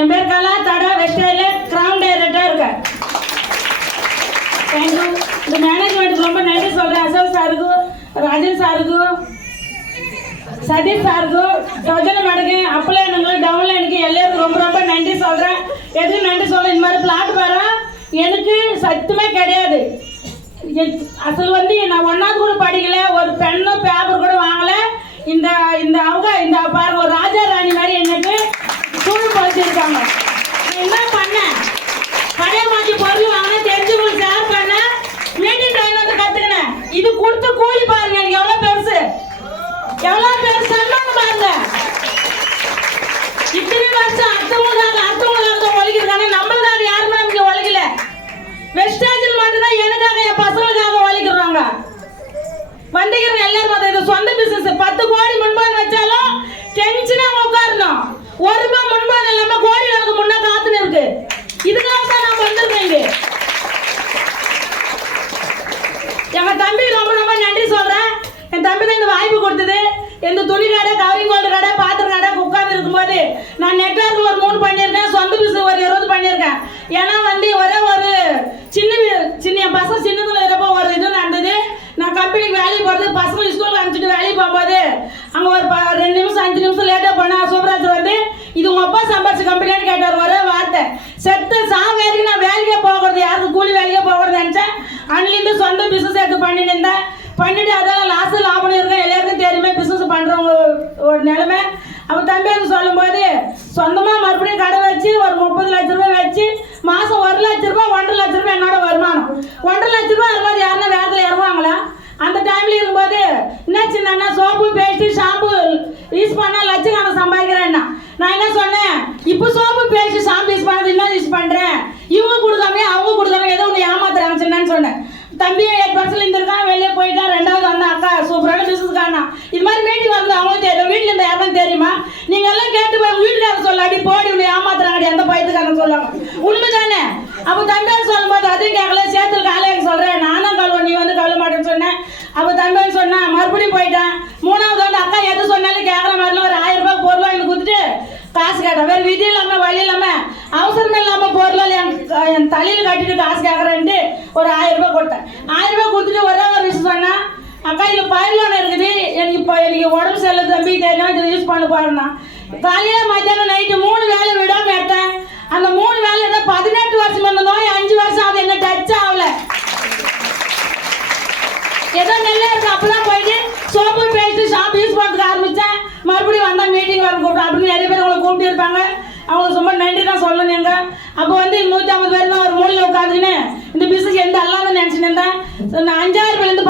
என் பேர் கலா தடா வெஸ்டேல கிரவுண்ட் டைரக்டராக இருக்கேன். தேங்க்யூ. இந்த மேனேஜ்மெண்ட்டுக்கு ரொம்ப நன்றி சொல்கிறேன். அசோக் சாருக்கும், ராஜன் சாருக்கும், சதீஷ் சாருக்கும், சௌஜன மேடக்கும், அப்ளைனுங்களும் டவுன்லைனுக்கும் எல்லாருக்கும் ரொம்ப ரொம்ப நன்றி சொல்கிறேன். எதுவும் நன்றி சொல்கிறேன். இந்த மாதிரி பிளாட் வரோம் எனக்கு சத்துமே கிடையாது. அசல் வந்து நான் 1வது கூட படிக்கல, ஒரு பெண்ணோ பேப்பர் கூட வாங்கலை. இந்த இந்த அவங்க இந்த பாருங்க ஒரு ராஜா ராணி மாதிரி எனக்கு சூழல் பழிச்சிருக்காங்க. என்ன பண்ணேன், பழைய மாற்றி பொருள் வாங்க தெரிஞ்சவங்களுக்கு ஷேர் பண்ண மீட்டிங் டைம் வந்து கற்றுக்கினேன். இது கொடுத்து கூலி பாருங்க எனக்கு எவ்வளோ பெருசு, எவ்வளோ பெருசு பாருங்க. இத்தனை வருஷம் அடுத்தவங்களுக்காக ஒழிக்கிறாங்க, நம்மளுக்காக யாருமே நமக்கு ஒழிக்கல. வெஸ்டேஜில் மட்டும்தான் எனக்காக என் பசங்களுக்காக ஒழிக்கிறாங்க. வந்திக்கிறவங்க எல்லாரும் இது சொந்த பிசினஸ். 10 கோடி முன்பாக வச்சாலும் டென்ஷனா உட்காரணும். 1 ரூபாய் முன்பாக இல்லாம கோடி நமக்கு முன்னா காத்துன்னு இருக்கு. இதுக்காக தான் நான் வந்திருக்கேன். எங்க தம்பி ரொம்ப ரொம்ப நன்றி சொல்றேன். என் தம்பி தான் இந்த வாய்ப்பு கொடுத்தது. எந்த துணி கடை, கவரிங் கோல்டு கடை, பாத்திரம் கடை உட்கார்ந்து இருக்கும்போது நான் நெட்வொர்க் ஒரு 3 பண்ணியிருக்கேன், சொந்த பிசினஸ் ஒரு 20 பண்ணியிருக்கேன். ஏன்னா வந்து ஒரே ஒரு சின்ன என் பசங்க சின்னதுல இருப்போ ஒரு இது நடந்தது. நான் கம்பெனிக்கு வேலைக்கு போகிறது, பசங்க ஸ்கூலுக்கு அனுப்பிச்சிட்டு வேலைக்கு போகும்போது அங்கே ஒரு 2 நிமிஷம் 5 நிமிஷம் லேட்டாக போனால் சூப்பராஜர் வந்து இது உங்கள் அப்பா சம்பாதிச்ச கம்பெனின்னு கேட்டார். ஒரே வார்த்தை செத்து சாவேருக்கு நான் வேலைக்கே போகிறது, யாருக்கு கூலி வேலைக்கே போகிறது நினச்சேன். அன்னிலேருந்து சொந்த பிஸ்னஸ் எடுத்து பண்ணிட்டு இருந்தேன். பண்ணிட்டு அதெல்லாம் லாபம் இருக்கேன். எல்லாருக்கும் தெரியுமே பிஸ்னஸ் பண்ணுறவங்க ஒரு நிலைமை. அப்போ தம்பி வந்து சொல்லும்போது சொந்தமாக மறுபடியும் கடை வச்சு ஒரு 30 லட்ச ரூபாய் வச்சு மாதம் 1 லட்ச ரூபாய் 1.5 லட்ச ரூபாய் என்னோட வருமானம். 1.5 லட்ச ரூபாய் இருக்கும்போது யாருன்னா வேலையில் இறங்குவாங்களா? அந்த டைம்ல இருக்கும்போது என்ன சின்ன சோப்பு பேஸ்ட் ஷாம்பு யூஸ் பண்ணா லட்சக்கணக்கு சம்பாதிக்கிறேன்னா நான் என்ன சொன்னேன், இப்போ சோப்பு பேஸ்ட் ஷாம்பு யூஸ் பண்ணது என்ன யூஸ் பண்றேன், இவங்க கொடுக்காம அவங்க கொடுக்காம ஏதோ ஒன்று ஏமாத்துறாங்க சின்னன்னு சொன்னேன். தம்பி 8 வருஷத்துல இருந்திருக்கான், வெளியே போயிட்டா. 2வது வந்தா அக்கா சூப்பரான பிசினஸ் காரணம் இது மாதிரி மீட்டிங் வந்து அவங்களும் தெரியும். வீட்டில் இருந்த யாரும் தெரியுமா, நீங்க எல்லாம் கேட்டு போய் உங்க வீட்டுக்காரர் சொல்லாடி போடி உன்னை ஏமாத்துறாங்க எந்த பயத்துக்காரன் சொல்லுவாங்க. உண்மைதானே? அப்போ தம்பியார் சொல்லும் போது அதையும் கேட்கல, சேத்துல காலையாக சொல்றேன் நானும் கழுவ நீ வந்து கழுவ மாட்டேன்னு சொன்னேன். அப்போ தம்பியார் சொன்னா மறுபடியும் போயிட்டேன். 3வது வந்து அக்கா எது சொன்னாலும் கேட்கற மாதிரிலாம் ஒரு 1000 ரூபாய் பொருள் வாங்கி கொடுத்துட்டு காசு கேட்டேன். வேறு விதி இல்லாம வழி இல்லாம அவசரம் இல்லாம பொருளால் என் தலையில் கட்டிட்டு காசு கேட்கறேன்ட்டு ஒரு 1000 ரூபாய் கொடுத்தேன். 1000 ரூபாய் கொடுத்துட்டு ஒரே ஒரு விஷயம் சொன்னா, அக்கா இதில் பயிர்லோன் இருக்குது, எனக்கு உடம்பு செல்ல தம்பி தெரியும், இதை யூஸ் பண்ண பாருண்ணா. காலையில் மத்தியானம் நைட்டு 3 வேலை விடாம எடுத்தேன். அந்த 3 வேலை 18 வருஷம் இருந்த நோய் 5 வருஷம் அது என்ன டச் ஆகல. ஏதோ நெல்லை இருக்கு. அப்பதான் போயிட்டு சோப்பு பேஸ்ட் ஷாம்பு யூஸ் பண்ணுறதுக்கு ஆரம்பித்தேன். மறுபடியும் வந்தால் மீட்டிங் வர கூப்பிட்டு அப்படின்னு நிறைய பேர் உங்களை கூப்பிட்டு இருப்பாங்க. அவங்களுக்கு ரொம்ப நன்றி தான் சொல்லணுங்க. அப்போ வந்து 150 பேர் தான் ஒரு மூலையில் உட்காந்துன்னு இந்த பிஸ்னஸ் எந்த அல்லாமல் நினச்சின்னு இருந்தேன். 5000 பேர்லேருந்து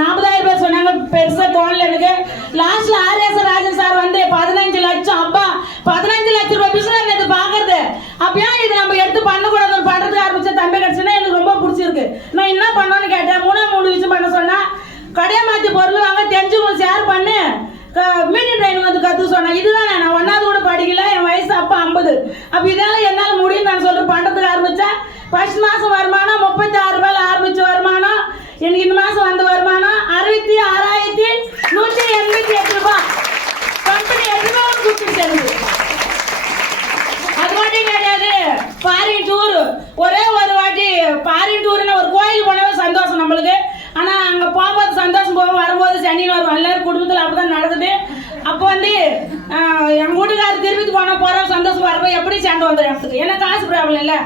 40,000 பேர் சொன்னாங்க. பெருசாக தோணல எனக்கு. லாஸ்ட்டில் RS ராஜன் சார் வந்து 15 லட்சம் அப்பா 15 லட்சம் ரூபாய் பிஸ்னஸ் எடுத்து பார்க்கறது. அப்போ ஏன் இது நம்ம எடுத்து பண்ணக்கூடாது பண்ணுறதுக்கு ஆரம்பிச்சா தம்பி கிடச்சுன்னா எனக்கு ரொம்ப பிடிச்சிருக்கு. நான் என்ன பண்ணோன்னு கேட்டேன். 3 விஷயம் பண்ண சொன்னால் கடையை மாற்றி பொருள் வாங்க தெரிஞ்சவங்களுக்கு ஷேர் பண்ணு, மீட்டிங் ட்ரைனிங் வந்து கற்றுக்க சொன்னேன். இதுதான் நான் 1வது கூட படிக்கல, என் வயசு அப்போ 50. அப்போ இதெல்லாம் என்னால் முடியும் நான் சொல்கிறேன் பண்ணுறதுக்கு ஆரம்பித்தேன். ஃபர்ஸ்ட் மாதம் வருமானம் 36 ரூபாயில் ஆரம்பித்த வருமானம் எனக்கு இந்த மாதம் வந்த வருமானம் 66,188 ரூபாய். கம்பெனி 8 ரூபாய் கொடுத்துருச்சு எனக்கு. அது மட்டும் கிடையாது, ஃபாரின் டூர் ஒரே ஒரு வாட்டி ஃபாரின் டூர்னு ஒரு கோயில் போனவே சந்தோஷம் நம்மளுக்கு. ஆனால் அங்கே போகும்போது சந்தோஷம் போகும், வரும்போது சனின்னு வரும். எல்லாரும் குடும்பத்தில் அப்படி தான் நடக்குது. அப்போ வந்து எங்கள் வீட்டுக்காரர் திருப்பி போகிறோம் சந்தோஷம் வரப்போ எப்படி சண்டை வந்துடும் எனக்கு, ஏன்னா காசு ப்ராப்ளம் இல்லை.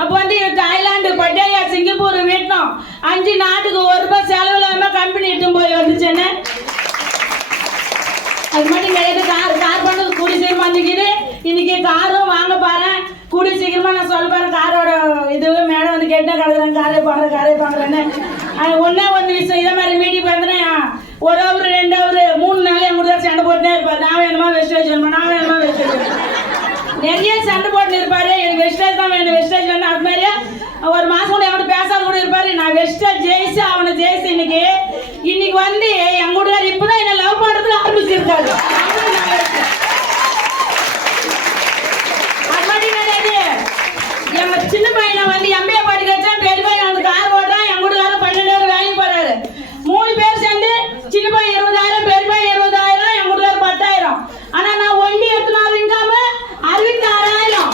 அப்போ வந்து தாய்லாந்து, பட்டேயா, சிங்கப்பூர், வியட்நாம் 5 நாட்டுக்கு 1 ரூபாய் செலவு இல்லாமல் கம்பெனி இட்டும் போய் வந்துச்சு என்ன. அது மட்டும் கிடையாது, கார் பண்ணது கூடி சீக்கிரமா வந்துக்கிது. இன்னைக்கு காரும் வாங்க பாரு, கூடி சீக்கிரமா நான் சொல்ல பாரு. காரோட இதுவே மேடம் வந்து கேட்டால் கிடக்குறேன் காரே பாக்குறேன்னு. ஒன்று விஷயம் இதே மாதிரி மீட்டிங் பார்த்தேன்னா 1 ஹவர் 2 ஹவர் 3 நாள் என் கூட சண்டை போட்டுனே இருப்பார். நான் வேணுமா வெஸ்டேஜ் வேணுமா, நான் வேணுமா வெஸ்டேஜ் நிறைய சண்டை போட்டு இருப்பாரு. எனக்கு வெஸ்டேஜ் தான் வேணும், வெஸ்டேஜ் வேணும். அது மாதிரி ஒரு மாதம் கூட எவ்வளோ பேசாத கூட இருப்பாரு. நான் வெஸ்டேஜ் ஜெயிச்சு அவனை ஜெயிச்சு இன்னைக்கு வந்து என் கூட இப்போதான் என்ன லவ் பண்ணுறதுக்கு ஆரம்பிச்சிருக்காரு. அது மாதிரி கிடையாது, எங்க சின்ன பையனை வந்து MBA படிக்க வச்சா பெரிய பையன் வந்து கார் ஓடுறான். என் கூட 12 வேலைக்கு போறாரு. 3 பேர் சேர்ந்து சின்ன பையன் 20,000, பெரிய பையன் 20,000, என் கூட 10,000. ஆனா நான் ஒண்டி எடுத்துனாலும் இங்காம 66,000.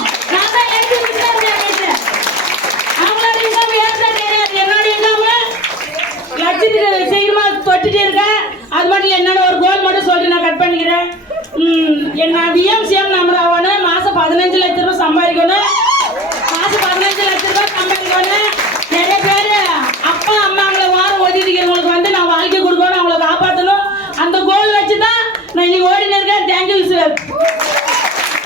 அது மட்டும் என்னோட ஒரு கோல் மட்டும் சொல்லி நான் கட் பண்ணிக்கிறேன். நான் டிஎம்சிஎம் நம்பர் ஆகணும். மாதம் 15 லட்ச ரூபா சம்பாதிக்கணும். மாதம் 15 லட்ச ரூபா சம்பாதிக்கணும். நிறைய பேர் அப்பா அம்மாங்களை வாரம் ஒதுக்கிறவங்களுக்கு வந்து நான் வாழ்க்கை கொடுக்கணும், அவங்கள காப்பாற்றணும். அந்த கோல் வச்சு தான் நான் இன்னைக்கு